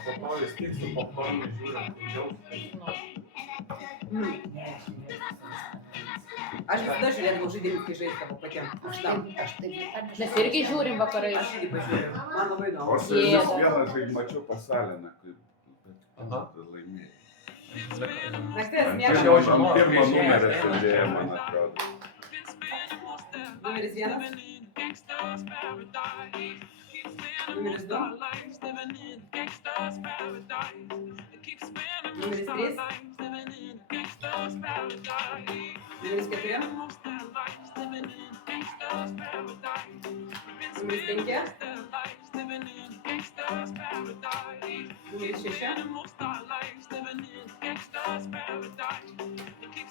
Po to vis tiek su popkornu žiūrim, tai džiaugsmas. Aš visada žiūrėdavau žaidimus, kai žaisdavau patiem. Aš taip. Mes irgi žiūrim vakarais. Aš irgi pažiūrėjau. Man labai O įdomu. su jumis vieną žaidimą mačiau pasaliną, kaip laimėjai. Naktės Aš miego. jau Ant žinau, pirmo kai numerio išėjęs, sėdėjo, man atrodo. Numeris 1. Numeris 2. Numeris 3. Numeris 4. Numeris 5. Numeris 6.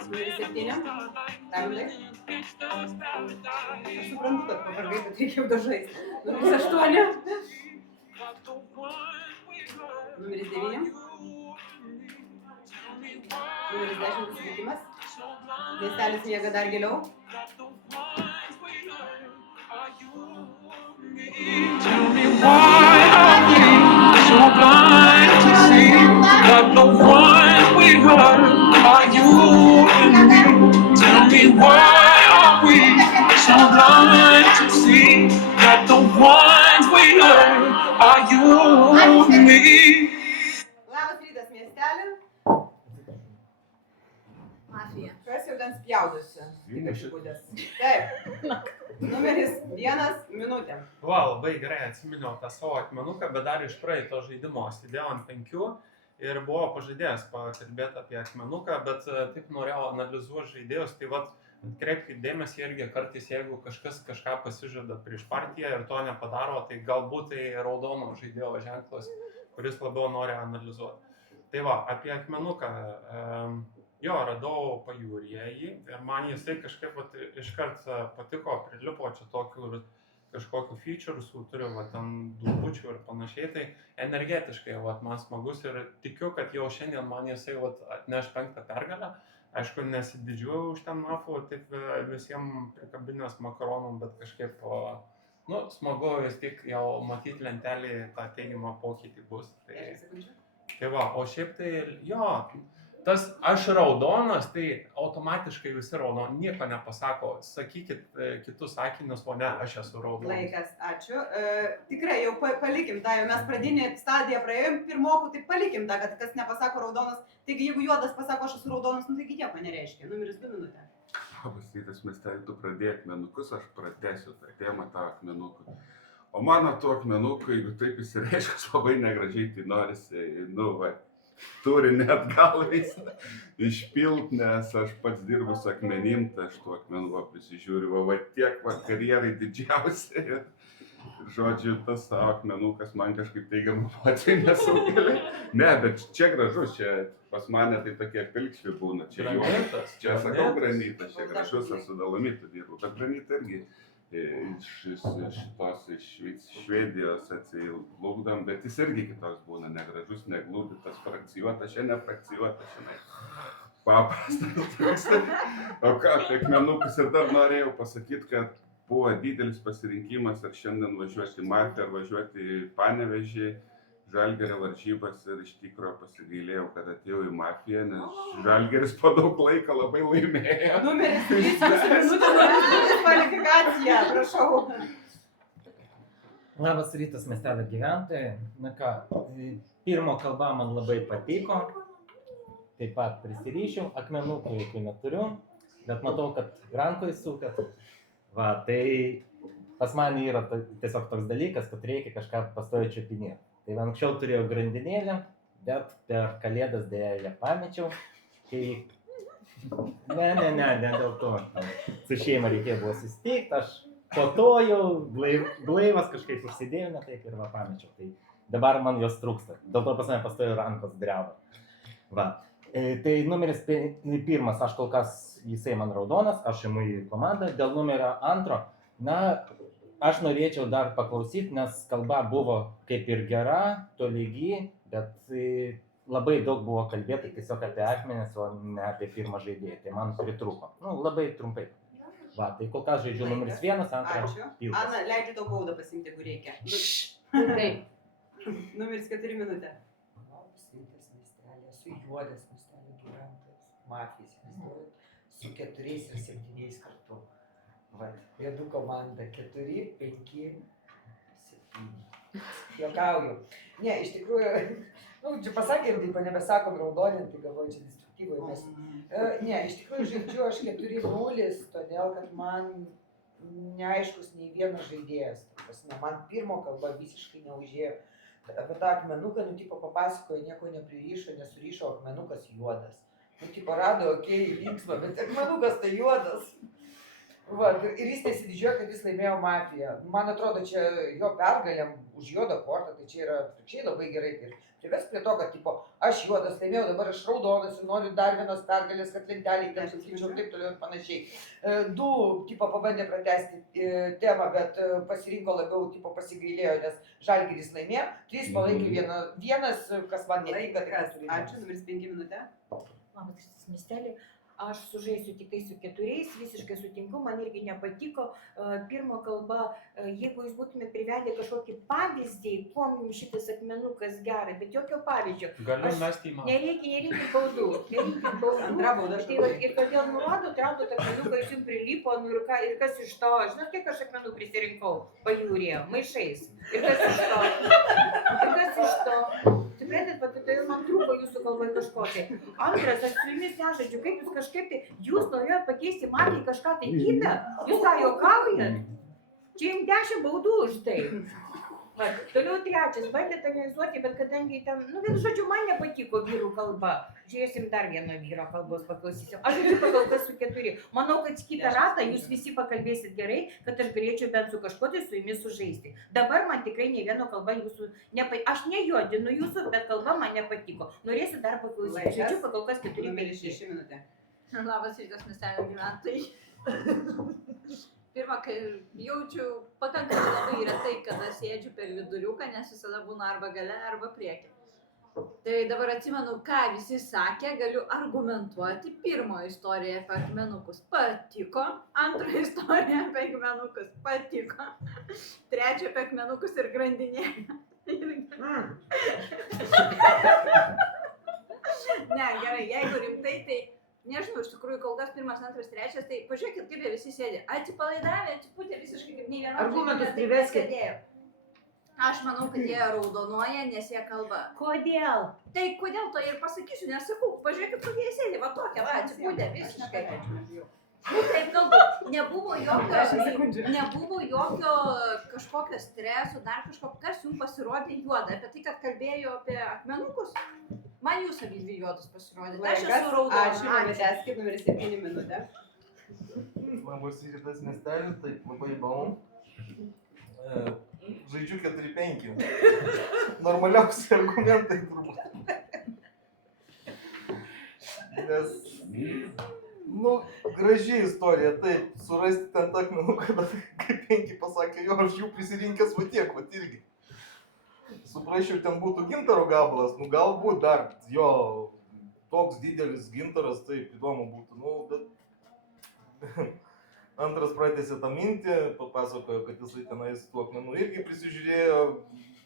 Numeris 7. Karolai. Aš suprantu, kad pavargai, kad reikia jau dažais. Numeris 8. Numeris 9. Numeris 10 susitikimas. Miestelis miega dar giliau. Tell me why are we so blind to see that the ones we hurt are you and me? Tell me why are we so blind to see that the ones we hurt are you and me? Labas rytas, miesteli. Mafija. Kas jau ten spjaudosi? Tik apšibūdės. Taip. Numeris 1 minutė. Va, labai gerai atsiminiau tą savo akmenuką, bet dar iš praeito žaidimo sėdėjau ant 5 ir buvo pažadėjęs pakalbėti apie akmenuką, bet taip norėjau analizuoti žaidėjus, tai vat atkreipkite dėmesį irgi kartais, jeigu kažkas kažką pasižada prieš partiją ir to nepadaro, tai galbūt tai raudono žaidėjo ženklas, kuris labiau nori analizuoti. Tai va, apie akmenuką. Jo, radau pajūryje jį ir man jisai kažkaip iškart patiko, prilipo čia tokių kažkokių featuresų, turiu ten dubučių ir panašiai, tai energetiškai man smagus ir tikiu, kad jau šiandien man jisai atneš 5 pergalę. Aišku, nesididžiuoju už ten mafų, taip visiems prikabinės makaronų, bet kažkaip, smagu vis tik jau matyti lentelį tą teigiamą pokytį bus. Tai va, o šiaip tai, jo, tas aš raudonas, tai automatiškai visi raudoni, nieko nepasako. Sakykit kitus sakinius, o ne, aš esu raudonas. Laikas, ačiū. Tikrai jau palikim tą, jau mes pradinį stadiją praėjom pirmokų, tai palikim tą, kad kas nepasako raudonas. Taigi jeigu juodas pasako, aš esu raudonas, taigi nieko nereiškia. Numeris 2 minutė. Labas rytas, miesteli, tu pradėjai akmenukus, aš pratęsiu tą temą tą akmenukų. O mano to akmenukų, jeigu taip įsireiškus labai negražiai, tai norisi, turi net gal visą išpilt, nes aš pats dirbu su akmenim, tai aš tų akmenų prisižiūriu, tiek karjerai didžiausia ir žodžiu, tas akmenukas man kažkaip teigiamą emocijų nesukelia. Ne, bet čia gražus, čia pas mane tai tokie pilkšvi būna. Čia sakau granitas, čia gražus, aš su dolomitu dirbu, bet granitą irgi iš Švedijos atsilūkdam, bet jis irgi kitoks būna, negražus, neglūdytas, frakcijuotas, čia nefrakcijuotas, paprastas. O ką, akmenukus ir dar norėjau pasakyti, kad buvo didelis pasirinkimas, ar šiandien važiuoti į Mafiją, ar važiuoti į Panevėžį, Žalgirio varžybas ir iš tikrųjų pasigailėjau, kad atėjau į Mafiją, nes Žalgiris po daug laiko labai laimėjo. Numeris 3 minutė, kvalifikacija, prašau. Labas rytas, miestelio gyventojai. Na ką, pirmo kalba man labai patiko, taip pat prisiryšiau, akmenukų jokių neturiu, bet matau, kad rankoj sukat. Va, tai pas mane yra tiesiog toks dalykas, kad reikia kažką pastoviai čiupinėti. Tai anksčiau turėjau grandinėlę, bet per kalėdas dėja ją pamečiau. Kai... Ne, dėl to. Su šeima reikėjo buvo susitikti, aš po to jau blaivas kažkaip užsidėjau, ne taip ir va pamečiau. Tai dabar man jos trūksta, dėl to pas mane pastoviai rankos dreba. Va. Tai numeris 1, aš kol kas jisai man raudonas, aš imu į komandą. Dėl numerio 2, aš norėčiau dar paklausyti, nes kalba buvo kaip ir gera, tolygi, bet labai daug buvo kalbėti tiesiog apie akmenis, o ne apie pirmą žaidėją. Tai man pritrūko. Labai trumpai. Va, tai kol kas žaidžiu numeris 1, 2, Ačiū. pilkas. Ana, leidžiu tau baudą pasiimti, jeigu reikia. Taip. Numeris 4 minutė. Sviltės miestelė, esu Juodės miestelio gyventojas, mafija, įsivaizduojat, su 4 ir 7 kartu. Vat, bėdų komanda 4, 5, 7. Juokauju. Ne, iš tikrųjų, nu, čia pasakėm, tai nebesakom raudoninti, tai galvoju, čia destruktyvai mes. Ne, iš tikrųjų žaidžiu aš 4-0, todėl kad man neaiškus nei vienas žaidėjas. Man pirmo kalba visiškai neužėjo. Apie tą akmenuką, nu, tipo, papasakojo, nieko nepririšo, nesurišo, akmenukas juodas. Nu, tipo, rado, okei, linksma, bet akmenukas tai juodas. Va, ir jis nesididžiuoja, kad jis laimėjo mafiją. Man atrodo, čia jo pergalėm už juodą kortą, tai čia yra atvirkščiai labai gerai. Ir prives prie to, kad, tipo, aš juodas laimėjau, dabar aš raudonas ir noriu dar vienos pergalės, kad lentelį ten suskaičiau ir taip toliau ir panašiai. Du, tipo, pabandė pratęsti temą, bet pasirinko labiau, tipo, pasigailėjo, nes Žalgiris laimėjo, 3 palaikė vienas, kas man netinka. Ačiū, numeris 5 minutė. Labas, rytas miestelį. Aš sužaisiu tik tai su 4, visiškai sutinku, man irgi nepatiko. Pirma kalba, jeigu jūs būtumėte privedę kažkokį pavyzdį, kuom jums šitas akmenukas gerai, bet jokio pavyzdžio. Galiu mesti į mane. Nereikia baudų. Antra bauda. Tai va, ir todėl nurodot akmenuką, jis jums prilipo, nu ir kas iš to? Žinot, kiek aš akmenų prisirinkau pajūrėje, maišais. Ir kas iš to? Suprantat, bet tai man trūko jūsų kalboje kažko tai. Antras, aš su jumis nežaidžiu, kaip jūs kažkaip tai, jūs norėjot pakeisti magiją kažką tai kitą? Jūs ką juokaujat? Čia jums 10 baudų už tai. Va, toliau 3, bandėte analizuoti, bet kadangi ten, nu, vien žodžiu, man nepatiko vyrų kalba. Žiūrėsim dar vieno vyro kalbos, paklausysim. Aš žodžiu pakal kas su 4. Manau, kad kitą ratą jūs visi pakalbėsit gerai, kad aš galėčiau bent su kažkuo tai su jumis sužaisti. Dabar man tikrai ne vieno kalba jūsų nepatiko. Aš nejuodinu jūsų, bet kalba man nepatiko. Norėsiu dar paklausyti. Žodžiu pakal kas 4. Numeris 6 minutė. Labas rytas miestelio gyventojai. Pirma, kai jaučiu pakankamai labai retai, kada sėdžiu per viduriuką, nes visada būna arba gale, arba priekį. Tai dabar atsimenu, ką visi sakė, galiu argumentuoti. Pirmo istorija apie akmenukus patiko, antrą istoriją apie akmenukus patiko, trečią apie akmenukus ir grandinėlę. Ne, gerai, jeigu rimtai, tai nežinau, iš tikrųjų, kol kas 1, 2, 3, tai pažiūrėkit, kaip jie visi sėdė. Atsipalaidavę, atsipūtė visiškai kaip nei viena. Argumentus priveskit. Aš manau, kad jie raudonuoja, nes jie kalba. Kodėl? Tai kodėl to ir pasakysiu, nes sakau, pažiūrėkit, kokie jie sėdė, va tokia, va, atsipūtė visiškai. Nu, taip galbūt, nebuvo jokio kažkokio streso, dar kažko, kas jums pasirodė juoda, apie tai, kad kalbėjo apie akmenukus. Man jūs abidvi juodus pasirodė. Aš esu raudonas. Ačiū, nebetęskit, numeris 7 minutė. Labas rytas miestelį, taip labai įdomu. Žaidžiu 4-5. Normaliausi argumentai turbūt. Nes, nu, graži istorija, taip, surasti ten tą akmenuką, bet kaip 5 pasakė, jo, aš jų prisirinkęs va tiek, va irgi. Suprasčiau, ten būtų gintaro gabalas, nu galbūt dar, jo, toks didelis gintaras, taip, įdomu būtų, nu, bet antras pratęsė tą mintį, papasakojo, kad jisai tenais tų akmenų irgi prisižiūrėjo,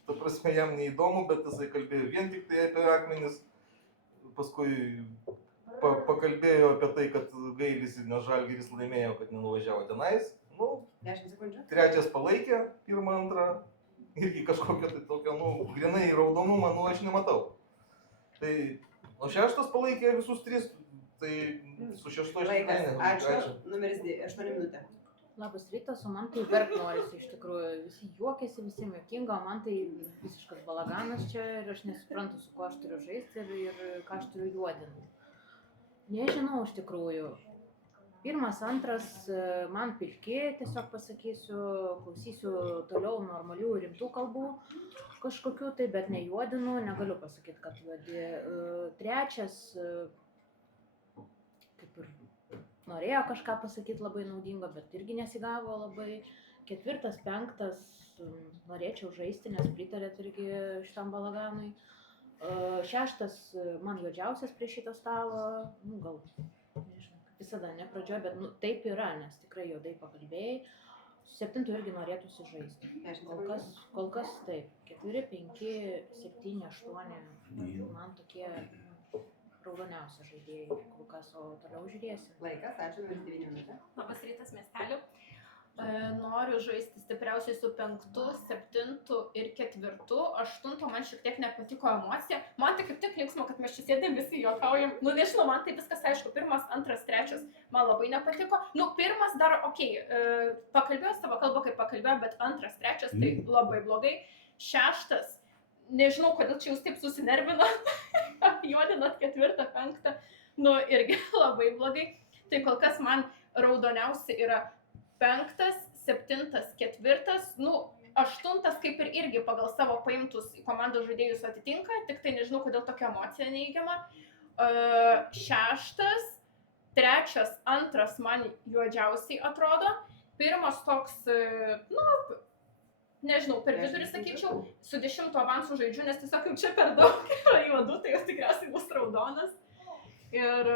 ta prasme jam neįdomu, bet jisai kalbėjo vien tik tai apie akmenis, paskui pakalbėjo apie tai, kad gailisi, nes Žalgiris laimėjo, kad nenuvažiavo tenais, nu, 10 sekundžių. trečias palaikė, 1, 2. Irgi kažkokio tai tokio, nu, grinai raudonumą, nu, aš nematau. Tai, o 6 palaikė visus 3, tai su 6 Laikas, ačiū, numeris 8 minutė. Labas rytas, o man tai verkt norisi iš tikrųjų. Visi juokiasi, visi juokinga, o man tai visiškas balaganas čia ir aš nesuprantu, su kuo aš turiu žaisti ir ką aš turiu juodinti. Nežinau iš tikrųjų. 1, 2, man pilki, tiesiog pasakysiu, klausysiu toliau normalių rimtų kalbų kažkokių tai, bet nejuodinu, negaliu pasakyti, kad juodi. 3, kaip ir norėjo kažką pasakyti labai naudingo, bet irgi nesigavo labai. 4, 5, norėčiau žaisti, nes pritarėt irgi šitam balaganui. 6, man juodžiausias prie šito stalo, nu gal, nežinau. Visada ne pradžioje, bet nu, taip yra, nes tikrai juodai pakalbėjai. 7 irgi norėtųsi žaisti. 10 Kol sekundžių. kol kas taip. 4, 5, 7, 8. Man tokie raudoniausi žaidėjai kol kas, o toliau žiūrėsim. Laikas, ačiū, numeris 9 minutė. Labas rytas, miesteliu. Noriu žaisti stipriausiai su 5, 7 ir 4. 8 man šiek tiek nepatiko emocija. Man tai kaip tik linksma, kad mes čia sėdėm visi juokaujam. Nu nežinau, man tai viskas aišku. 1, 2, 3 man labai nepatiko. Nu 1 dar okei, pakalbėjau savo kalbą, kaip pakalbėjau, bet 2, 3 tai labai blogai. 6, nežinau, kodėl čia jūs taip susinervinot. Juodinat 4, 5. Nu irgi labai blogai. Tai kol kas man raudoniausi yra 5, 7, 4, nu 8 kaip ir irgi pagal savo paimtus komandos žaidėjus atitinka, tik tai nežinau, kodėl tokia emocija neįgiama. 6, 3, 2 man juodžiausiai atrodo. 1 toks, nu, nežinau, per vidurį sakyčiau, su 10 avansu žaidžiu, nes tiesiog jau čia per daug yra juodų, tai jos tikriausiai bus raudonas. Ir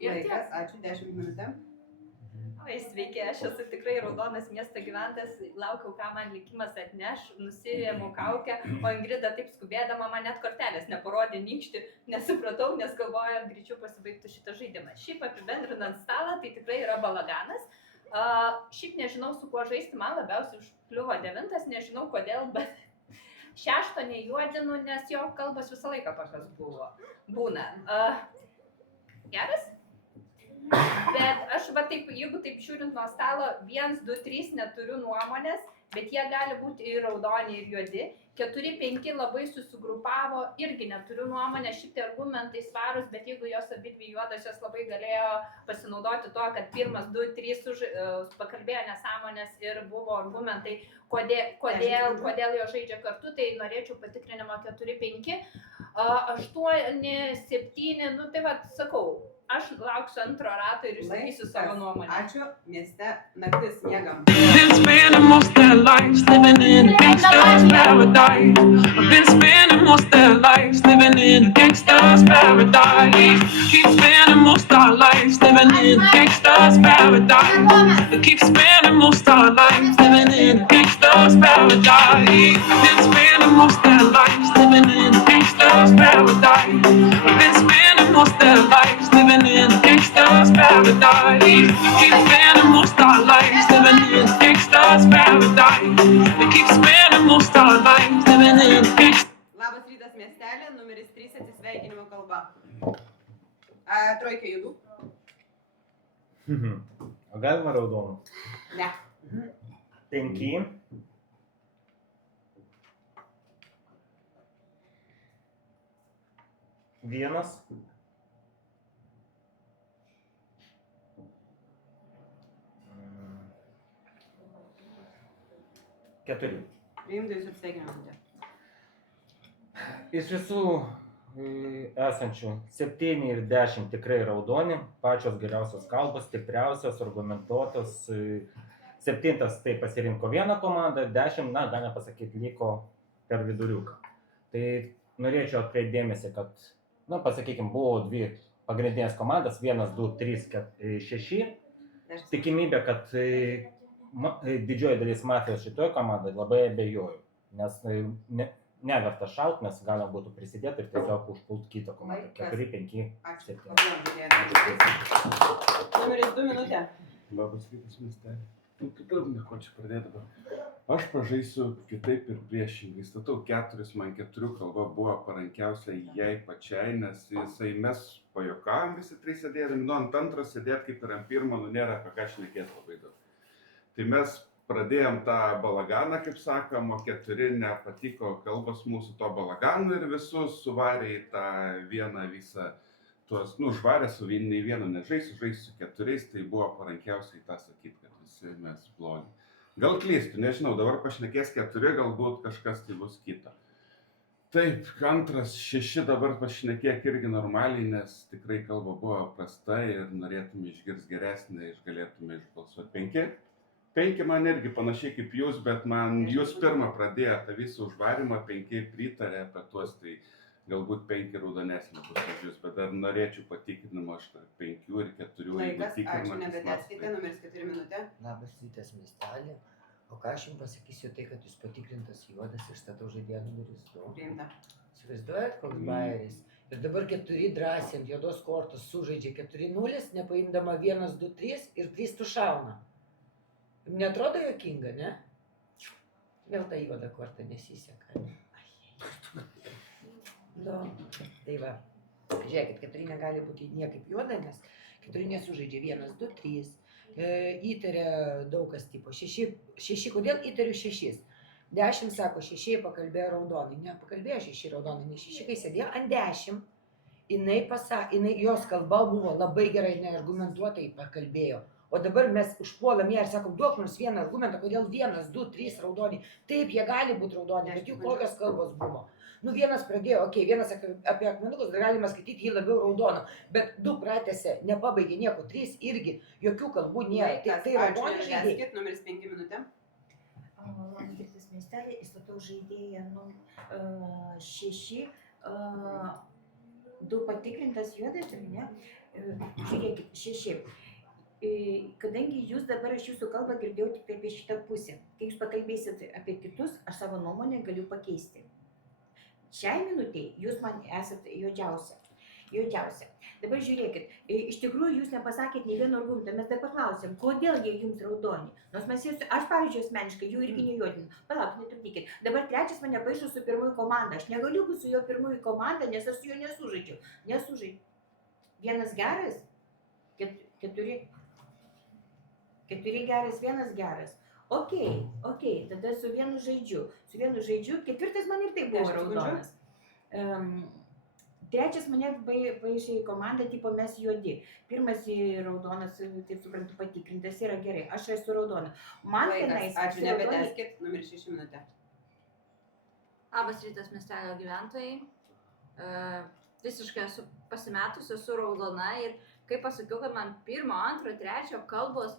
Laikas, ačiū, 10 minutė. Oi, sveiki, aš esu tikrai raudonas miesto gyventojas, laukiau, ką man likimas atneš, nusirėmiau kaukę, o Ingrida taip skubėdama man net kortelės neparodė nykštį, nesupratau, nes galvoju, greičiau pasibaigtų šitą žaidimą. Šiaip apibendrinant stalą, tai tikrai yra balaganas. Šiaip nežinau, su kuo žaisti, man labiausiai užkliuvo 9, nežinau kodėl, bet 6 nejuodinu, nes jo kalbas visą laiką tokios būna. Geras? Bet aš va taip, jeigu taip žiūrint nuo stalo, 1, 2, 3 neturiu nuomonės, bet jie gali būti ir raudoni, ir juodi. 4, 5 labai susigrupavo, irgi neturiu nuomonės, šitie argumentai svarūs, bet jeigu jos abidvi juodos, jos labai galėjo pasinaudoti to, kad 1, 2, 3 pakalbėjo nesąmonės ir buvo argumentai, kodėl jo žaidžia kartu, tai norėčiau patikrinimo 4, 5, 8, 7, nu tai va, sakau. Aš lauksiu antro rato ir išsakysiu savo nuomonę. Ačiū, mieste naktis miegam. Been spending most their lives living in a gangster's paradise. I've been spending most their lives living in a gangster's paradise. Keep spending most our lives living in a gangster's paradise. We keep spending most our lives living in a gangster's paradise. Been spending most their lives living in a gangster's paradise. I've been spending most their lives living in a gangster's paradise. Keep spending most our lives living in a gangster's paradise. We keep spending most our lives living in a gangster's. Labas rytas miestelė, numeris 3 atsisveikinimo kalba. Trojka judų. O galima raudonų? Ne. 5. 1. 4. Priimtai jūs atsveikinimą. Iš visų esančių 7 ir 10 tikrai raudoni, pačios geriausios kalbos, stipriausios, argumentuotos. 7 tai pasirinko vieną komandą, 10, na, galima pasakyti, liko per viduriuką. Tai norėčiau atkreipdėmėsi, kad, na, pasakykime, buvo 2 pagrindinės komandas, 1, 2, 3, 6. Tikimybė, kad didžioji dalis mafijos šitoje komandoje labai abejoju, nes neverta šaut, nes galima būtų prisidėti ir tiesiog užpult kitą komandą. 4, 5, 7. Numeris 2 minutė. Labas rytas miestelė. Nu, daug nieko čia pradėti dabar. Aš pažaisiu kitaip ir priešingai. Statau 4, man 4 kalba buvo parankiausia jai pačiai, nes mes pajuokavom visi 3 sėdėdami, nu ant 2 sėdėt kaip ir ant 1, nu nėra apie ką šnekėti labai daug. Tai mes pradėjom tą balaganą, kaip sakom, o 4 nepatiko kalbos mūsų to balagano ir visus suvarė į tą vieną visą tuos, nu, žvarė su nei vienu nežaisiu, žaisiu su 4, tai buvo parankiausiai tą sakyti, kad visi mes blogi. Gal klystu, nežinau, dabar pašnekės 4, galbūt kažkas tai bus kita. Taip, 2, 6 dabar pašnekėk irgi normaliai, nes tikrai kalba buvo prasta ir norėtume išgirsti geresnį, galėtume išbalsuoti 5. 5 man irgi panašiai kaip jūs, bet man jūs pirmą pradėjo tą visą užvarimą, 5 pritarė apie tuos, tai galbūt 5 raudonesnė bus žodžius, bet dar norėčiau patikrinimo aš tarp 5 ir 4. Laikas, ačiū, nebetęskite, numeris 4 minutė. Labas rytas, miestelį. O ką aš jums pasakysiu tai, kad jūs patikrintas juodas ir statau žaidėją numeris 2. Priimta. Įsivaizduojat, koks bairis. Ir dabar 4 drąsiai ant juodos kortos sužaidžia 4-0, nepaimdama 1, 2, 3 ir 3 tušauna. Neatrodo juokinga, ne? Vėl ta juoda korta nesiseka. Nu, tai va. Žiūrėkit, 4 negali būti niekaip juoda, nes 4 nesužaidžia 1, 2, 3. Įtaria daug kas tipo 6, kodėl įtariu 6? 10 sako, 6 pakalbėjo raudonai, ne, pakalbėjo 6 raudonai, nes 6 kai sėdėjo ant 10, jos kalba buvo labai gerai, neargumentuotai pakalbėjo. O dabar mes užpuolam ją ir sakom, duok mums vieną argumentą, kodėl 1, 2, 3 raudoni. Taip, jie gali būti raudoni, bet jų kokios kalbos buvo. Nu, vienas pradėjo, vienas apie akmenukus, dar galima skaityti jį labiau raudoną, bet 2 pratęsė, nepabaigė nieko, 3 irgi, jokių kalbų nėra. Tai raudoni žaidėjai. Numeris 5 minutė. Labas rytas, miestelį, įstatau žaidėją 6, 2 patikrintas juodas, ar ne? Žiūrėkit, 6. Kadangi jūs dabar aš jūsų kalbą girdėjau tik apie šitą pusę, kai jūs pakalbėsit apie kitus, aš savo nuomonę galiu pakeisti. Šiai minutėj jūs man esat juodžiausia. Dabar žiūrėkit, iš tikrųjų jūs nepasakėt nei vieno argumento, mes dar paklausėm, kodėl jie jums raudoni. Nors aš, pavyzdžiui, asmeniškai jų irgi nejuodinu. Palauk, netrukdykit. Dabar trečias mane paišo su pirmoji komanda. Aš negaliu būti su jo pirmoji komanda, nes aš su juo nesužaidžiu. Vienas geras, 4 geras, vienas geras. Okei, tada su vienu žaidžiu. Ketvirtas man ir taip buvo raudonas. Trečias mane paaišė į komandą, tipo mes juodi. Pirmas raudonas, taip suprantu, patikrintas yra gerai. Aš esu raudona. Man tenais... Ačiū, nebetęskit, numeris 6 minutė. Labas rytas, miestelio gyventojai. Visiškai esu pasimetusi, esu raudona ir kai pasakiau, kad man 1, 2, 3 kalbos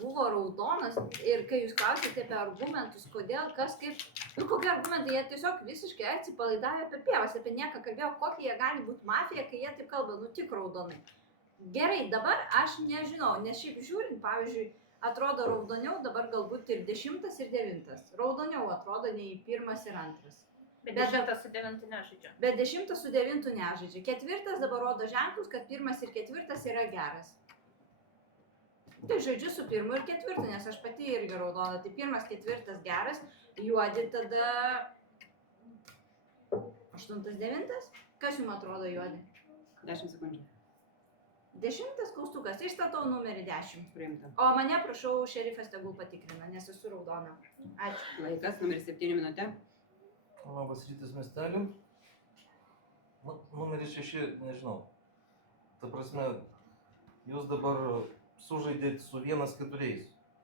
buvo raudonas ir kai jūs klausėte apie argumentus, kodėl, kas, kaip, kokie argumentai, jie tiesiog visiškai atsipalaidavę apie pievas, apie nieką kalbėjo, kokie jie gali būti mafija, kai jie taip kalba, tik raudonai. Gerai, dabar aš nežinau, nes šiaip žiūrint, pavyzdžiui, atrodo raudoniau, dabar galbūt ir 10 ir 9. Raudoniau atrodo nei 1 ir 2. Bet 10 su 9 nežaidžia. Bet 10 su 9 nežaidžia. 4 dabar rodo ženklus, kad 1 ir 4 yra geras. Tai žaidžiu su 1 ir 4, nes aš pati irgi raudona. Tai 1, 4 geras, juodi tada 8, 9. Kas jums atrodo juodi? 10 sekundžių. 10 klaustukas, išstatau numerį 10. Priimta. O mane, prašau, šerifas tegul patikrina, nes esu raudona. Ačiū. Laikas, numeris 7 minutė. Labas rytas, miestelį. Numeris 6, nežinau. Ta prasme, jūs dabar sužaidėt su 1, 4.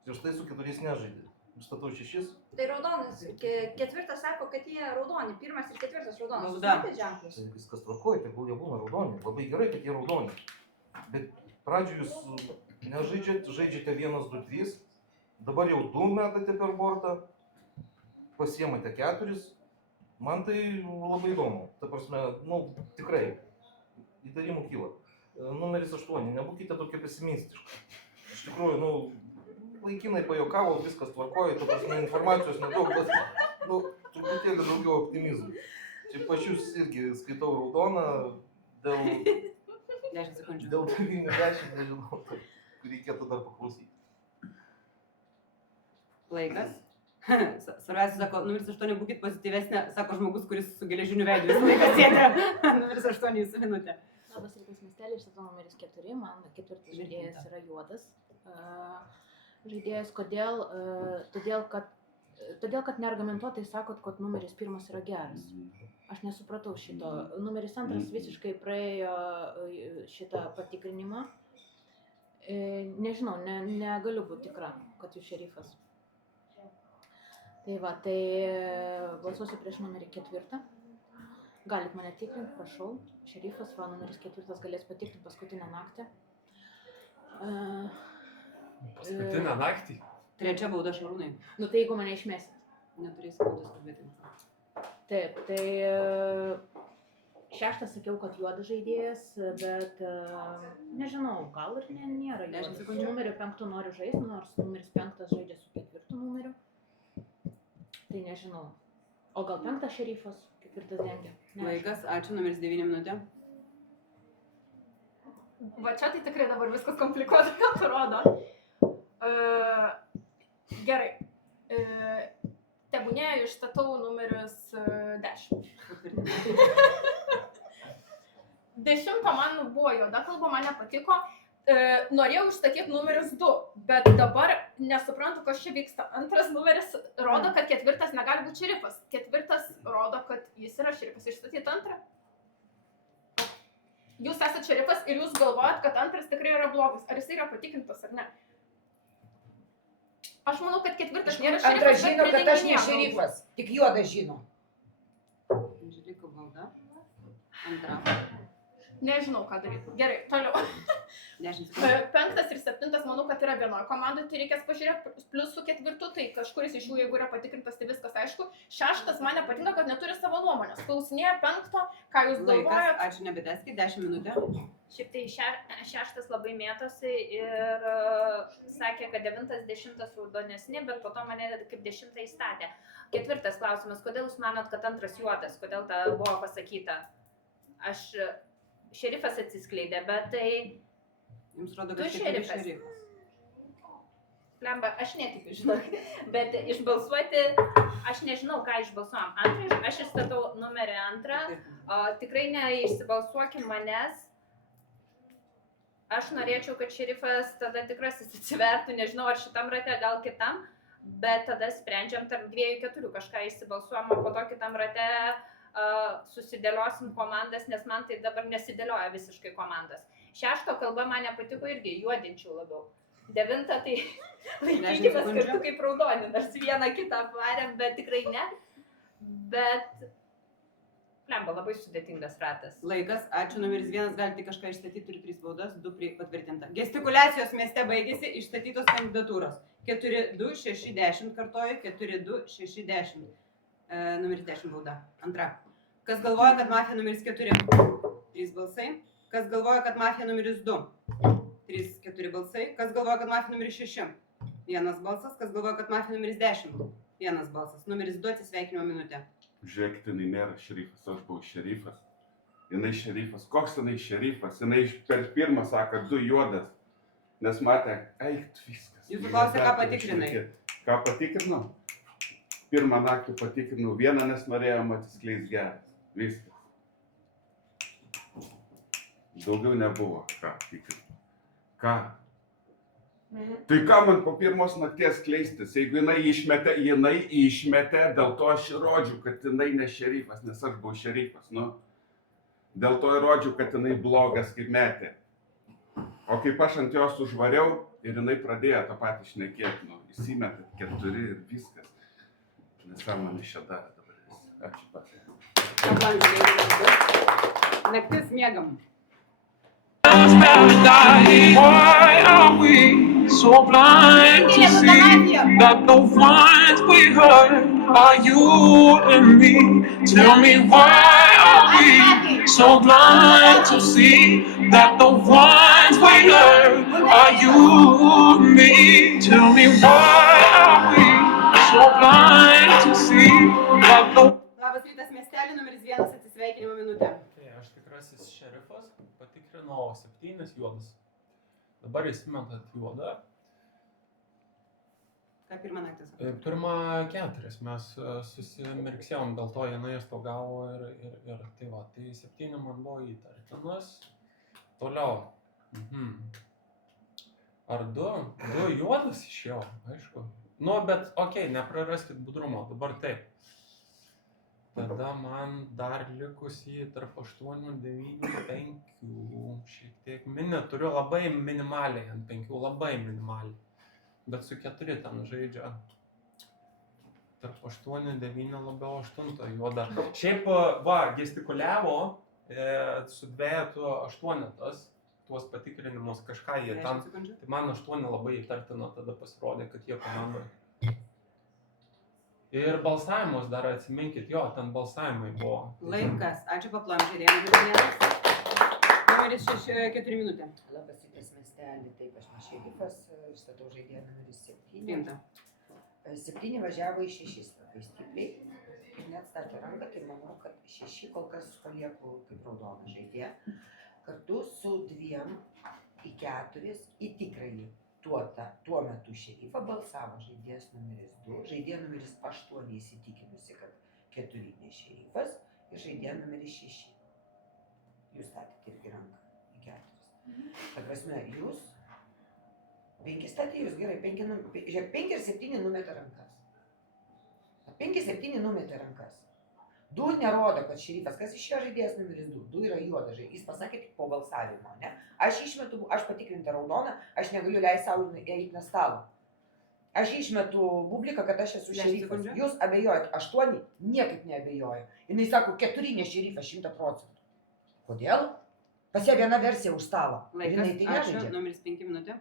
Ir štai su 4 nežaidėt. Statau 6. Tai raudonas. 4 sako, kad jie raudoni. 1 ir 4 raudonas. Bauda. Matėt ženklus? Tai viskas tvarkoja, tegul jie būna raudoni. Labai gerai, kad jie raudoni. Bet pradžioje jūs nežaidžiat, žaidžiate 1, 2, 3. Dabar jau 2 metate per bortą. Pasiemate 4. Man tai labai įdomu. Ta prasme, tikrai. Įtarimų kyla. Numeris 8. Nebūkite tokie pesimistiški. Iš tikrųjų, laikinai pajokavo, viskas tvarkoja, ta prasme, informacijos nedaug, bet, truputėlį daugiau optimizmų. Čia pačius irgi skaitau raudoną, dėl 10 sekundžių. Dėl 90, nežinau, tai reikėtų dar paklausyti. Laikas. Svarbiausia, sako, numeris 8 būkit pozityvesnė, sako žmogus, kuris su geležiniu veidu visą laiką sėdė. Numeris 8 jūsų minutė. Labas rytas, miestelį, išstatau numeris 4, man 4 žaidėjas yra juodas. Žaidėjas, kodėl? Todėl, kad neargumentuotai sakot, kad numeris 1 yra geras. Aš nesupratau šito. Numeris 2 visiškai praėjo šitą patikrinimą. Nežinau, negaliu būti tikra, kad jūs šerifas. Tai va, tai balsuosiu prieš numerį 4. Galit mane tikrinti, prašau. Šerifas, va, numeris 4 galės patikrinti paskutinę naktį. Paskutinę naktį? Trečia bauda Šarūnai. Nu tai jeigu mane išmesit. Neturėsi baudos kalbėti. Taip, tai 6 sakiau, kad juodas žaidėjas, bet nežinau, gal ir nėra 10 juodas. Su sekundžių. numeriu 5 noriu žaisti, nors numeris 5 žaidžia su 4 numeriu. Tai nežinau. O gal 5 šerifas, 4 dengia. Neaišku. Laikas, ačiū, numeris 9 minutė. Va čia tai tikrai dabar viskas komplikuotai atrodo. Gerai. Tebūnė išstatau numeris 10. 10 man buvo juoda kalba, man nepatiko. Norėjau išstatyti numeris 2, bet dabar nesuprantu, kas čia vyksta. Antras numeris rodo, kad 4 negali būti šerifas. 4 rodo, kad jis yra šerifas. Išstatyti antrą. Jūs esate šerifas ir jūs galvojat, kad antras tikrai yra blogas. Ar jis yra patikrintas ar ne? Aš manau, kad 4 nėra šerifas. Antras žino, kad aš ne šerifas, tik juodas žino. Anželika Valda. Antra. Nežinau, ką daryti. Gerai, toliau. 10 sekundžių. 5 ir 7 manau, kad yra vienoje komandoje, tai reikės pažiūrėti. Plius su 4, tai kažkuris iš jų, jeigu yra patikrintas, tai viskas aišku. 6 man nepatinka, kad neturi savo nuomonės. Klausinėja 5, ką jūs Laikas, galvojat. ačiū, nebeteskit, 10 minutė. Šiaip tai 6 labai mėtosi ir sakė, kad 9, 10 raudonesni, bet po to mane kaip 10 įstatė. 4 klausimas, kodėl jūs manot, kad antras juodas, kodėl ta buvo pasakyta? Šerifas atsiskleidė, bet tai... Jums rodo, Tu kad 4 šerifas. šerifas. Plemba, aš netikiu, žinok, bet išbalsuoti, aš nežinau, ką išbalsuojam. Antrą, aš išstatau numerį 2, tikrai neišsibalsuokim manęs. Aš norėčiau, kad šerifas tada tikrasis atsivertų, nežinau, ar šitam rate, gal kitam, bet tada sprendžiam tarp 2-4, kažką išsibalsuojam, o po to kitam rate susidėliosim komandas, nes man tai dabar nesidėlioja visiškai komandas. 6 kalba man nepatiko irgi, juodinčiau labiau. 9 tai laikykimės kartu kaip raudoni, nors vieną kitą apvarėm, bet tikrai ne. Bet, plemba, labai sudėtingas ratas. Laikas, ačiū, numeris 1, galite kažką išstatyti, turi 3 baudas, 2 patvirtinta. Gestikuliacijos mieste baigėsi išstatytos kandidatūros. 4, 2, 6, 10 kartoju, 4, 2, 6, 10. Numeris 10 bauda. Antra. Kas galvoja, kad mafija numeris 4? 3 balsai. Kas galvoja, kad mafija numeris 2? 3, 4 balsai. Kas galvoja, kad mafija numeris 6? 1 balsas. Kas galvoja, kad mafija numeris 10? 1 balsas. Numeris 2 atsisveikinimo minutė. Žiūrėkit, jinai nėra šerifas, aš buvau šerifas. Jinai šerifas. Koks jinai šerifas? Jinai per pirmą sako 2 juodas. Nes matė, eik, viskas. Jūsų klausė, ką patikrinai? Ką patikrinau? Pirmą naktį patikrinau vieną, nes norėjom atsiskleis geras. Viskas. Daugiau nebuvo ką tikrinti. Ką? Tai ką man po pirmos nakties kleistis? Jeigu jinai išmetė, dėl to aš įrodžiu, kad jinai ne šerifas, nes aš buvau šerifas, nu. Dėl to įrodžiu, kad jinai blogas kaip metė. O kaip aš ant jos užvariau ir jinai pradėjo tą patį šnekėti, nu, įsimetė 4 ir viskas. Nesąmonė čia darė dabar. Ačiū pat. Naktis miegam. Why are we so blind to see that the ones we hurt are you and me? Tell me why are we so blind to see that the ones we hurt are you and me? Tell me why are we so blind to see that the... Labas rytas miestelį, numeris 1 atsisveikinimo minutė. Tai aš tikrasis šerifas, patikrinau 7 juodas. Dabar įsimetat juodą. Ką pirmą naktį sakai? Pirmą 4 mes susimirksėjom, dėl to jinai stogavo ir tai va, tai 7 man buvo įtartinas. Toliau. Ar 2 juodas išėjo, aišku. Nu, bet okei, nepraraskit budrumo, dabar taip. Tada man dar likusi tarp 8, 9, 5, šiek tiek turiu labai minimaliai ant 5, labai minimaliai. Bet su 4 ten žaidžia. Tarp 8, 9 labiau 8 juoda. Šiaip, va, gestikuliavo su 2-8 tuos patikrinimus kažką jie ten. Tai man 8 labai įtartino, tada pasirodė, kad jie komandoje. Ir balsavimus dar atsiminkit, jo, ten balsavimai buvo. Laikas. Ačiū paplojom žaidėjams. Numeris 4 minutė. Labas rytas miestelį, taip aš ne šerifas, statau žaidėją numeris 7. Priimta. 7 važiavo į 6 labai stipriai ir net statė ranką, tai manau, kad 6 kol kas palieku kaip raudoną žaidėją. Kartu su 2 į 4 į tikrąjį tuo metu šerifą balsavo žaidėjas numeris 2, žaidėja numeris 8 įsitikinusi, kad 4 ne šerifas ir žaidėja numeris 6. Jūs statėte irgi ranką į 4. Ta prasme, jūs 5 statė, jūs gerai, 5 ir 7 numetė rankas. 5 ir 7 numetė rankas. 2 nerodo, kad šerifas, kas išėjo žaidėjas numeris 2, 2 yra juodas žaidėjas, jis pasakė tik po balsavimo, ne? Aš išmetu, aš patikrinta raudoną, aš negaliu leisti savo eiti nuo stalo. Aš išmetu bubliką, kad aš esu šerifas. Jūs abejojat, 8 niekaip neabejoja. Jis sako, 4 ne šerifas 100%. Kodėl? Pas ją viena versija už stalo. Laikas. Ačiū. Numeris 5 minutė.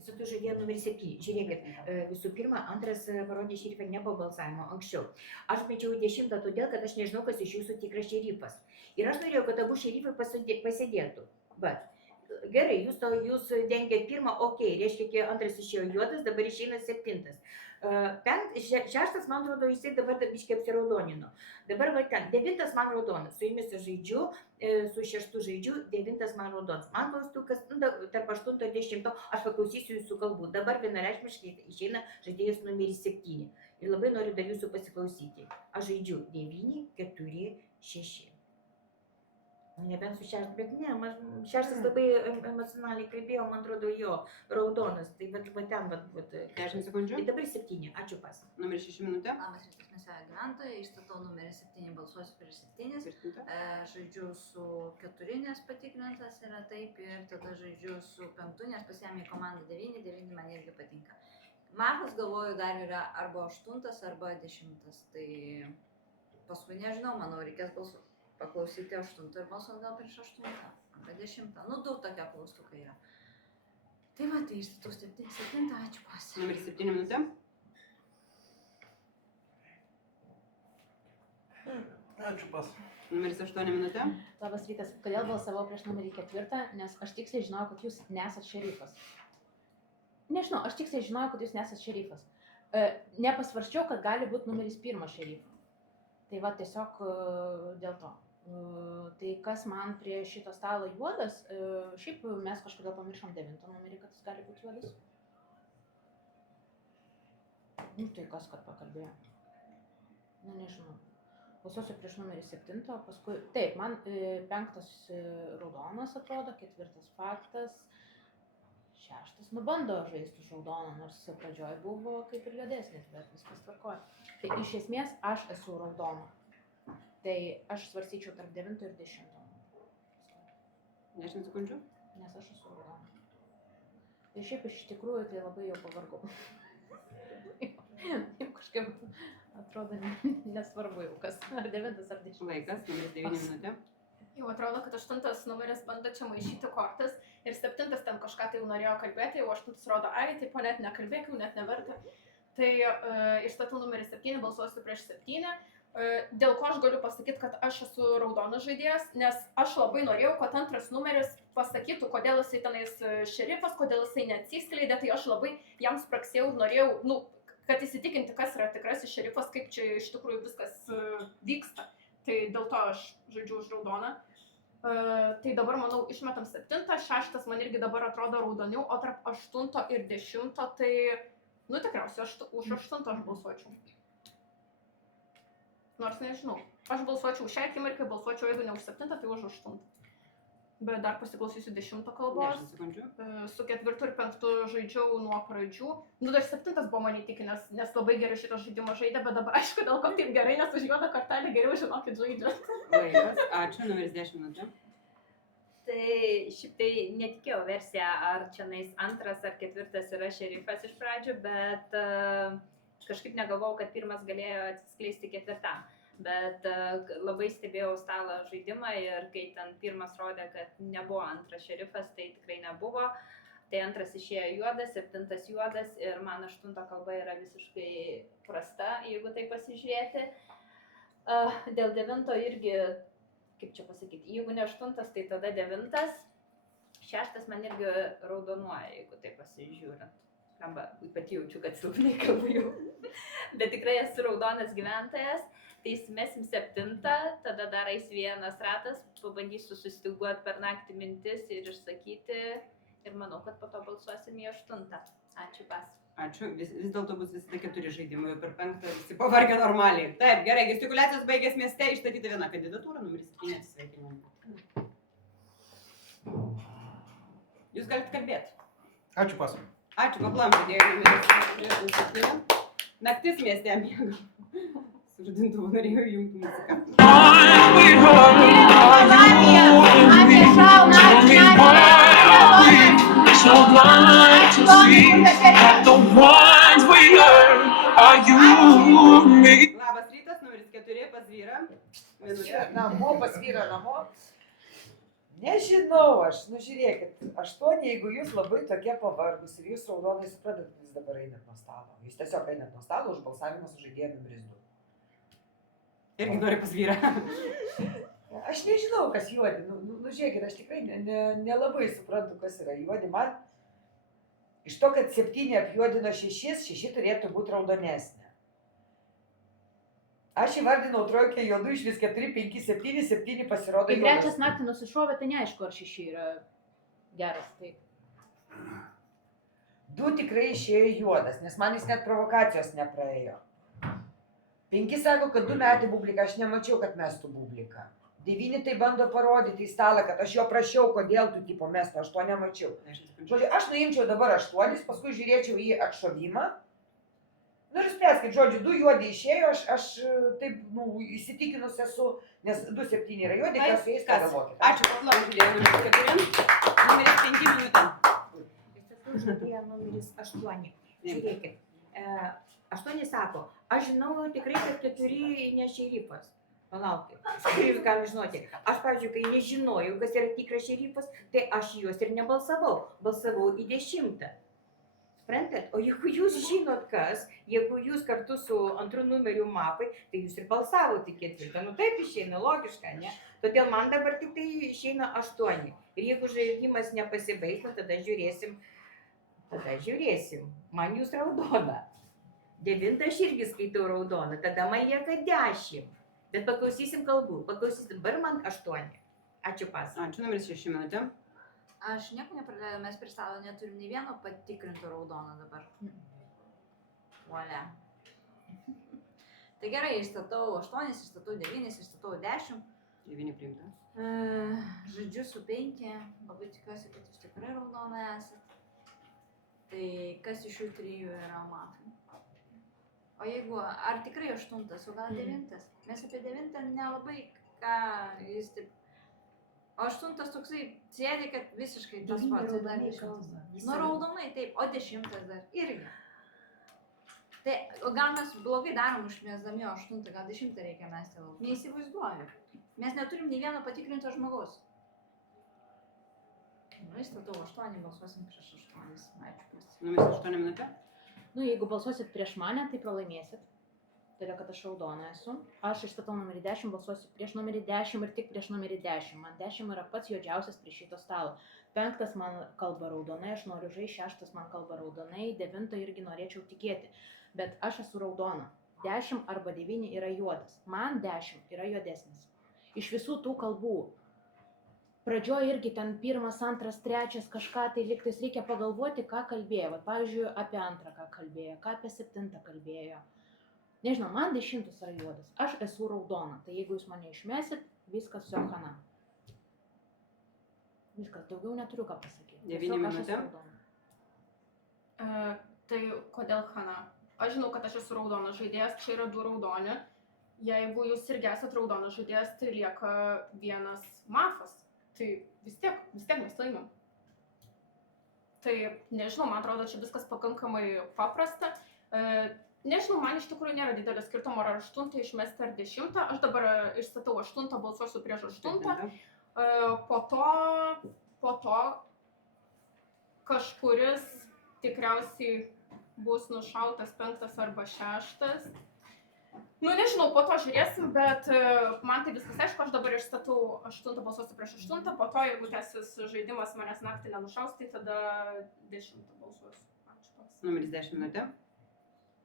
Su tu žaidėja numeris 7. Žiūrėkit, visų pirma, antras parodė šerifą ne po balsavimo anksčiau. Aš mečiau 10 todėl, kad aš nežinau, kas iš jūsų tikras šerifas. Ir aš norėjau, kad abu šerifai pasėdėtų. Bet gerai, jūs dengėt pirmą, okei, reiškia, kai antras išėjo juodas, dabar išeina 7. 6, man atrodo, jisai dabar biškai apsiraudonino. Dabar va ten, 9 man raudonas, su jumis žaidžiu, su 6 žaidžiu, 9 man raudonas. Man klaustukas, tarp 8 ir 10, aš paklausysiu jūsų kalbų. Dabar vienareikšmiškai išeina žaidėjas numeris 7. Ir labai noriu dar jūsų pasiklausyti. Aš žaidžiu 9, 4, 6. Nebent su 6, bet ne, 6 labai emocionaliai kalbėjo, man atrodo, jo, raudonas. Tai va ten, 10 sekundžių. Ir dabar 7, ačiū pas. Numeris 6 minutė. Labas rytas, miestelio gyventojai, išstatau numeris 7, balsuosiu prieš 7. Žaidžiu su 4, nes patikrintas yra taip, ir tada žaidžiu su 5, nes pasiėmė komandą 9, 9 man irgi patinka. Markas, galvoju, dar yra arba 8, arba 10, tai paskui nežinau, manau, reikės paklausyti 8 ir balsuoti gal prieš 8, arba 10. Nu, 2 tokie klaustukai yra. Tai va, tai išstatau 7, ačiū pas. Numeris 7 minutė. Ačiū pas. Numeris 8 minutė. Labas rytas. Kodėl balsavau prieš numerį 4? Nes aš tiksliai žinojau, kad jūs nesat šerifas. Nežinau, aš tiksliai žinojau, kad jūs nesat šerifas. Nepasvarščiau, kad gali būti numeris 1 šerifas. Tai va, tiesiog dėl to. Tai kas man prie šito stalo juodas, šiaip mes kažkodėl pamiršom 9 numerį, kad jis gali būti juodas. Nu, tai kas, kad pakalbėjo. Nu, nežinau. Balsuosiu prieš numerį 7, paskui, taip, man 5 raudonas atrodo, 4 faktas, 6, nu bando žaisti už raudoną, nors pradžioj buvo kaip ir juodesnis, bet viskas tvarkoja. Tai iš esmės aš esu raudona. Tai aš svarstyčiau tarp 9 ir 10. 10 sekundžių. Nes aš esu raudona. Tai šiaip iš tikrųjų tai labai jau pavargau. Jau kažkaip atrodo nesvarbu jau kas, ar 9 ar 10. Laikas, numeris 9 minutė. Jau atrodo, kad 8 numeris bando čia maišyti kortas ir 7 ten kažką tai jau norėjo kalbėti, jau 8 rodo, ai, tai po net nekalbėk, jau net neverta. Tai išstatau numeris 7, balsuosiu prieš 7. Dėl ko aš galiu pasakyti, kad aš esu raudonas žaidėjas, nes aš labai norėjau, kad antras numeris pasakytų, kodėl jisai tenais šerifas, kodėl jisai neatsiskleidė, tai aš labai jam spraksėjau, norėjau, kad įsitikinti, kas yra tikrasis šerifas, kaip čia iš tikrųjų viskas vyksta. Tai dėl to aš žaidžiu už raudoną. Tai dabar, manau, išmetam 7, 6 man irgi dabar atrodo raudoniau, o tarp 8 ir 10, tai, tikriausiai už 8 aš balsuočiau. Nors nežinau. Aš balsuočiau šią akimirką, balsuočiau, jeigu ne už 7, tai už 8. Bet dar pasiklausysiu 10 kalbos. 10 sekundžių. Su 4 ir 5 žaidžiau nuo pradžių. Dar 7 buvo man įtikinęs, nes labai gerai šitą žaidimą žaidė, bet dabar aišku, dėl ko taip gerai, nes už juodą kortelę geriau žinokit žaidžia. Laikas, ačiū, numeris 10 minutė. Tai šiaip tai netikėjau versiją, ar čia nais 2 ar 4 yra šerifas iš pradžių, bet kažkaip negalvojau, kad 1 galėjo atsiskleisti 4. Bet labai stebėjau stalo žaidimą ir kai ten 1 rodė, kad nebuvo 2 šerifas, tai tikrai nebuvo. Tai antras išėjo juodas, 7 juodas ir man 8 kalba yra visiškai prasta, jeigu tai pasižiūrėti. Dėl 9 irgi, kaip čia pasakyti, jeigu ne 8, tai tada 9. 6 man irgi raudonuoja, jeigu tai pasižiūrint. Arba pati jaučiu, kad silpnai kalbu jau. Bet tikrai esu raudonas gyventojas. Tai įsimesim 7, tada dar eis vienas ratas, pabandysiu susistiguoti per naktį mintis ir išsakyti. Ir manau, kad po to balsuosim į 8. Ačiū, pas. Ačiū. Vis dėlto bus visada 4 žaidimai, per 5 visi pavargę normaliai. Taip, gerai, gestikuliacijos baigės mieste, išstatyta viena kandidatūra, numeris 7, atsisveikinimai. Jūs galite kalbėti. Ačiū, pas. Ačiū, paplam, padėjo numeris 7. Naktis mieste mėgau. Su žadintuvu norėjau įjungti muziką. So blind to see that the ones we are you and me. Labas rytas, numeris 4, pas vyrą. Minutė. Namo, pas vyrą namo. Nežinau aš, nu žiūrėkit, 8, jeigu jūs labai tokie pavargus ir jūs raudonai suprantat, kad jūs dabar einat nuo stalo. Jūs tiesiog einat nuo stalo už balsavimą su žaidėju numeris 2. Irgi nori pas vyrą. Aš nežinau, kas juodi. Nu žiūrėkit, aš tikrai nelabai suprantu, kas yra juodi. Man iš to, kad 7 apjuodino 6, 6 turėtų būti raudonesnė. Aš įvardinau trojkę juodų iš vis 4, 5, 7, 7 pasirodo Kai juodas. trečias naktį nusišovė, tai neaišku, ar 6 yra geras. Tai 2 tikrai išėjo juodas, nes man jis net provokacijos nepraėjo. 5 sako, kad 2 metė bubliką, aš nemačiau, kad mestų bubliką. 9 tai bando parodyti į stalą, kad aš jo prašiau, kodėl tu tipo mestų, aš to nemačiau. Žodžiu, aš nuimčiau dabar 8, paskui žiūrėčiau į atšovimą. Nu ir spręskit, žodžiu, 2 juodi išėjo, aš taip, įsitikinus esu, nes 2-7 yra juodi, kas su jais pagalvokit. Ačiū, paplam, žodėjo numeris 4. Numeris 5 minutėm. Žadėjo numeris 8. Žiūrėkit, 8 sako, aš žinau tikrai, kad 4 ne šerifas. Palaukit, jūs gali žinoti. Aš, pavyzdžiui, kai nežinojau, kas yra tikras šerifas, tai aš juos ir nebalsavau. Balsavau į 10. Suprantat? O jeigu jūs žinot kas, jeigu jūs kartu su antru numeriu mapai, tai jūs ir balsavote 4. Nu taip išeina, logiška, ne? Todėl man dabar tik tai išeina 8. Ir jeigu žaidimas nepasibaigs, tada žiūrėsim. Man jūs raudona. 9 aš irgi skaitau raudoną, tada man lieka 10. Bet paklausysim kalbų, dabar man 8. Ačiū, pas. Ačiū, numeris 6 minutėm. Aš nieko nepradėjau, mes prie stalo neturim nei vieno patikrinto raudono dabar. Volia. Tai gerai, išstatau 8, išstatau 9, išstatau 10. 9 priimta. Žaidžiu su 5, labai tikiuosi, kad jūs tikrai raudona esat. Tai kas iš jų 3 yra matom? O jeigu, ar tikrai 8, o gal 9? Mes apie 9 nelabai ką jis taip... O 8 toksai sėdi, kad visiškai tas pats. Nu, raudonai taip, o 10 dar irgi. Tai gal mes blogai darom išmėsdami 8, gal 10 reikia mesti lauk. Neįsivaizduoju. Mes neturim nei vieno patikrinto žmogaus. Nu, įstatau 8, balsuosim prieš 8. Ačiū. Numeris 8 minutė. Nu, jeigu balsuosit prieš mane, tai pralaimėsit. Todėl, kad aš raudona esu. Aš išstatau numerį 10, balsuosiu prieš numerį 10 ir tik prieš numerį 10. Man 10 yra pats juodžiausias prie šito stalo. 5 man kalba raudonai, aš noriu žaisti, 6 man kalba raudonai, 9 irgi norėčiau tikėti. Bet aš esu raudona. 10 arba 9 yra juodas. Man 10 yra juodesnis. Iš visų tų kalbų. Pradžioje irgi ten 1, 2, 3 kažką, tai liktais reikia pagalvoti, ką kalbėjo. Vat, pavyzdžiui, apie 2 ką kalbėjo, ką apie 7 kalbėjo. Nežinau, man 10 yra juodas. Aš esu raudona, tai jeigu jūs mane išmesit, viskas su Hana. Viskas, daugiau neturiu ką pasakyti. 9 minutėm. Tai kodėl Hana? Aš žinau, kad aš esu raudonas žaidėjas, čia yra 2 raudoni. Jeigu jūs irgi esat raudonas žaidėjas, tai lieka 1 mafas. Tai vis tiek mes laimim. Tai nežinau, man atrodo, čia viskas pakankamai paprasta. Nežinau, man iš tikrųjų nėra didelio skirtumo, ar 8 išmesti ar 10. Aš dabar išstatau 8, balsuosiu prieš 8. Po to, kažkuris tikriausiai bus nušautas 5 arba 6. Nu, nežinau, po to žiūrėsim, bet man tai viskas aišku, aš dabar išstatau 8, balsuosiu prieš 8, po to, jeigu tęsis žaidimas manęs naktį nenušaus, tai tada 10 balsuosiu. Ačiū. Numeris 10 minutė.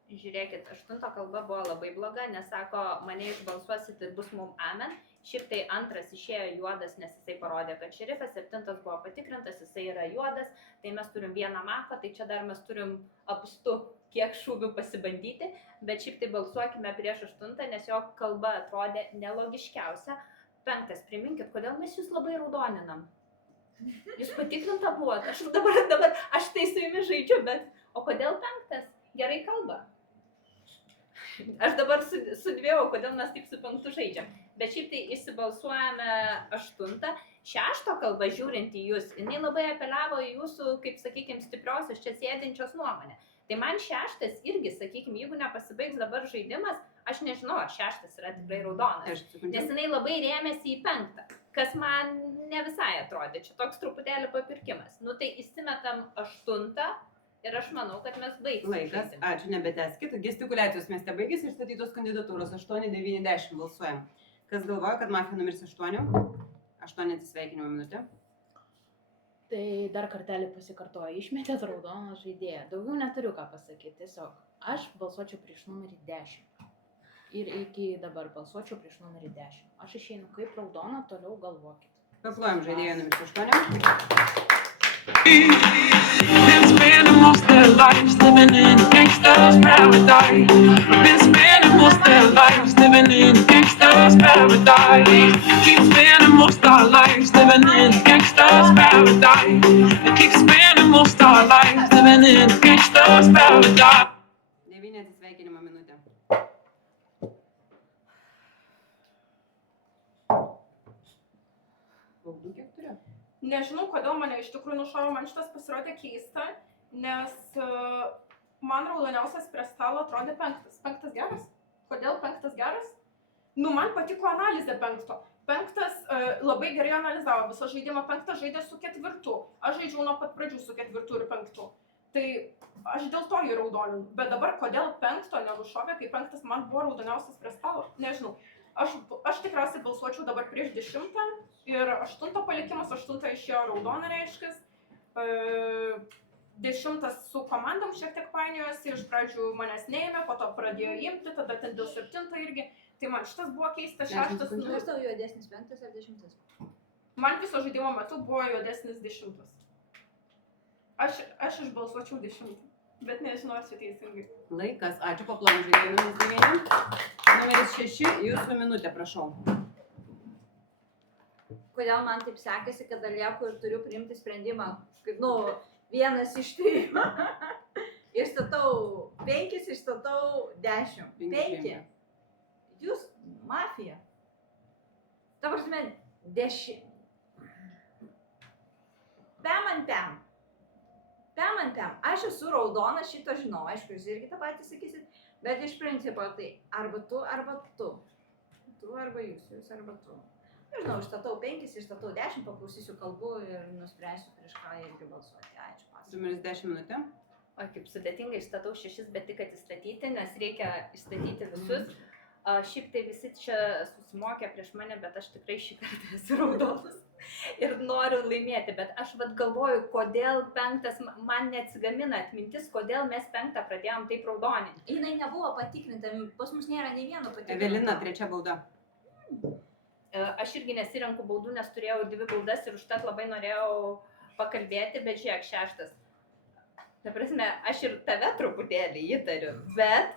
Žiūrėkit, 8 kalba buvo labai bloga, nes sako, mane išbalsuosit ir bus mum amen. Šiaip tai 2 išėjo juodas, nes jisai parodė, kad šerifas, 7 buvo patikrintas, jisai yra juodas, tai mes turim vieną mafą, tai čia dar mes turim apstu kiek šūvių pasibandyti, bet šiaip tai balsuokime prieš 8, nes jo kalba atrodė nelogiškiausia. 5, priminkit, kodėl mes jūs labai raudoninam? Jūs patikrinta buvot, dabar aš tai su jumis žaidžiu, bet o kodėl 5? Gerai kalba. Aš dabar sudvėjau, kodėl mes taip su 5 žaidžiam. Bet šiaip tai įsibalsuojame 8. 6 kalba žiūrint į jūs, jinai labai apeliavo į jūsų, kaip sakykime, stipriosios čia sėdinčios nuomonę. Tai man 6 irgi, sakykime, jeigu nepasibaigs dabar žaidimas, aš nežinau, ar 6 yra tikrai raudonas. Nes jinai labai rėmėsi į 5, kas man ne visai atrodė. Čia toks truputėlį papirkimas. Nu tai įsimetam 8. Ir aš manau, kad mes baigsim. Laikas, ačiū, nebetęskit. Gestikuliacijos mieste baigėsi išstatytos kandidatūros 8, 9, 10 balsuojam. Kas galvoja, kad mafija numeris 8? 8 atsisveikinimo minutė. Tai dar kartelį pasikartoju, išmetėt raudoną žaidėją. Daugiau neturiu ką pasakyti, tiesiog aš balsuočiau prieš numerį 10. Ir iki dabar balsuočiau prieš numerį 10. Aš išeinu kaip raudona, toliau galvokit. Paplojam žaidėją numeris 8. Been spending most their lives living in gangsta's paradise. Been spending most their lives living in gangsta's paradise. Keep spending most our lives living in gangsta's paradise. Keep spending most our lives living in gangsta's paradise. 9 atsisveikinimo minutė. Baudų kiek turiu? Nežinau, kodėl mane iš tikrųjų nušovė, man šitas pasirodė keista, nes man raudoniausias prie stalo atrodė 5. 5 geras? Kodėl 5 geras? Nu, man patiko analizė 5. 5 labai gerai analizavo visą žaidimą, 5 žaidė su 4. Aš žaidžiau nuo pat pradžių su 4 ir 5. Tai aš dėl to jį raudoninu. Bet dabar kodėl 5 nenušovė, kai 5 man buvo raudoniausias prie stalo? Nežinau. Aš tikriausiai balsuočiau dabar prieš 10 ir 8 palikimas, 8 išėjo raudona reiškis. 10 su komandom šiek tiek painiojosi, iš pradžių manęs neėmė, po to pradėjo imti, tada ten dėl 7 irgi. Tai man šitas buvo keistas, 6. Kas tau juodesnis 5 ar 10? Man viso žaidimo metu buvo juodesnis 10. Aš išbalsuočiau 10, bet nežinau, ar čia teisingai. Laikas, ačiū, paplojam žaidėją numeris 9. Numeris 6, jūsų minutė, prašau. Kodėl man taip sekėsi, kad lieku ir turiu priimti sprendimą, kaip, nu, vienas iš 3. Išstatau 5, išstatau 10. 5. Jūs mafija. Ta prasme, 10. Pem. Aš esu raudona, šitą žinau, aišku, jūs irgi tą patį sakysit, bet iš principo tai arba tu, arba tu. Tu arba jūs arba tu. Nežinau, išstatau 5, išstatau 10, paklausysiu kalbų ir nuspręsiu prieš ką irgi balsuoti. Ačiū, pasakau. Numeris 10 minutė. O kaip sudėtingai išstatau 6, bet tik atsistatyti, nes reikia išstatyti visus. Šiaip tai visi čia susimokė prieš mane, bet aš tikrai šį kartą esu raudonas ir noriu laimėti. Bet aš galvoju, kodėl 5, man neatsigamina atmintis, kodėl mes 5 pradėjom taip raudoninti. Jinai nebuvo patikrinta, pas mus nėra nei vieno patikrinta. Evelina, 3 bauda. Aš irgi nesirenku baudų, nes turėjau 2 baudas ir užtat labai norėjau pakalbėti, bet žiūrėk, 6. Ta prasme, aš ir tave truputėlį įtariu, bet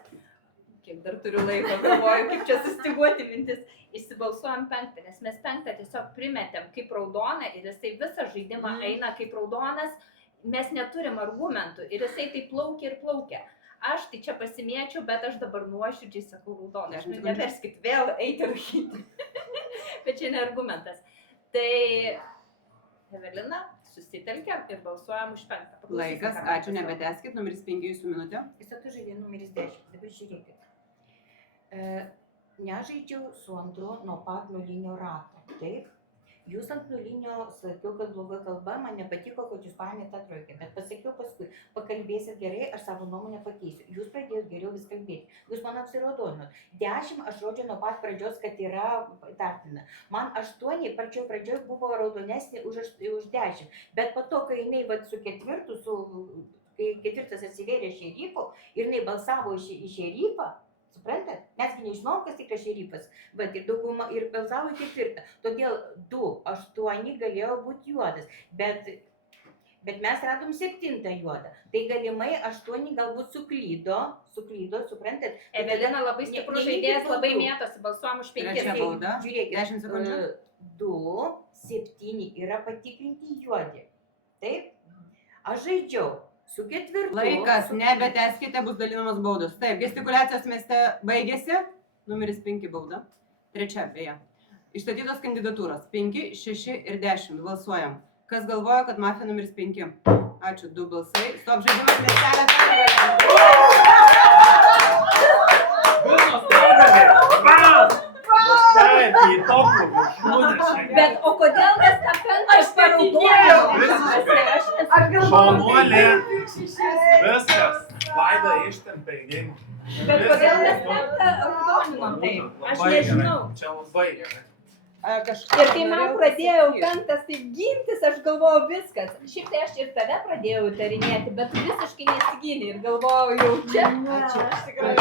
kiek dar turiu laiko, galvoju, kaip čia sustiguoti mintis. Įsibalsuojam 5, nes mes 5 tiesiog primetėm kaip raudoną ir jisai visą žaidimą eina kaip raudonas, mes neturim argumentų ir jisai tai plaukia. Aš tai čia pasimėčiau, bet aš dabar nuoširdžiai sakau raudoną. Aš neverskit vėl eiti rašyti. Bet čia ne argumentas. Tai Evelina, susitelkiam ir balsuojam už 5. Laikas, ačiū, nebetęskit. Numeris 5, jūsų minutė. Įstatu žaidė numeris 10. Dabar žiūrėkit. Nežaidžiau su antru nuo pat nulinio rato. Taip. Jūs ant nulinio sakiau, kad bloga kalba, man nepatiko, kad jūs paėmėte tą trojkę, bet pasakiau paskui, pakalbėsit gerai, aš savo nuomonę pakeisiu. Jūs pradėjot geriau vis kalbėti, jūs man apsirodonot. 10 aš rodžiau nuo pat pradžios, kad yra tartina. Man 8 pradžioj buvo raudonesnė už 10, bet po to, kai jinai su ketvirtu, kai ketvirtas atsivėrė šerifo ir jinai balsavo į šerifą, suprantat? Mesgi nežinom, kas tikras šerifas, bet ir dauguma ir balsavo į ketvirtą. Todėl 2-8 galėjo būti juodas, bet mes radom 7 juodą. Tai galimai 8 galbūt suklydo, suprantat? Evelina labai stiprus žaidėjas, labai mėtosi, balsuom už 5. Trečia bauda. Žiūrėkit, 10 sekundžių. 2, 7 yra patikrinti juodi. Taip? Aš žaidžiau su ketvirtu. Laikas, nebeteskite, bus dalinamos baudos. Taip, gestikuliacijos mieste baigėsi. Numeris 5 bauda. 3 beje. Išstatytos kandidatūros 5, 6 ir 10. Balsuojam. Kas galvoja, kad mafija numeris 5? Ačiū, 2 balsai. Stop žaidimas miestelė pergalė. Visos pergalės. Taip, į topų viršūnę. Bet o kodėl mes tą penktą patikėjom? Šaunuolė. Viskas. Vaida ištempė į gėjimą. Bet kodėl mes penktą raudoninom taip? Aš nežinau. Čia labai gerai. Ir kai man pradėjau penktas taip gintis, aš galvojau viskas. Šiaip tai aš ir tave pradėjau įtarinėti, bet tu visiškai nesigini ir galvojau jau čia. Ačiū. Aš tikrai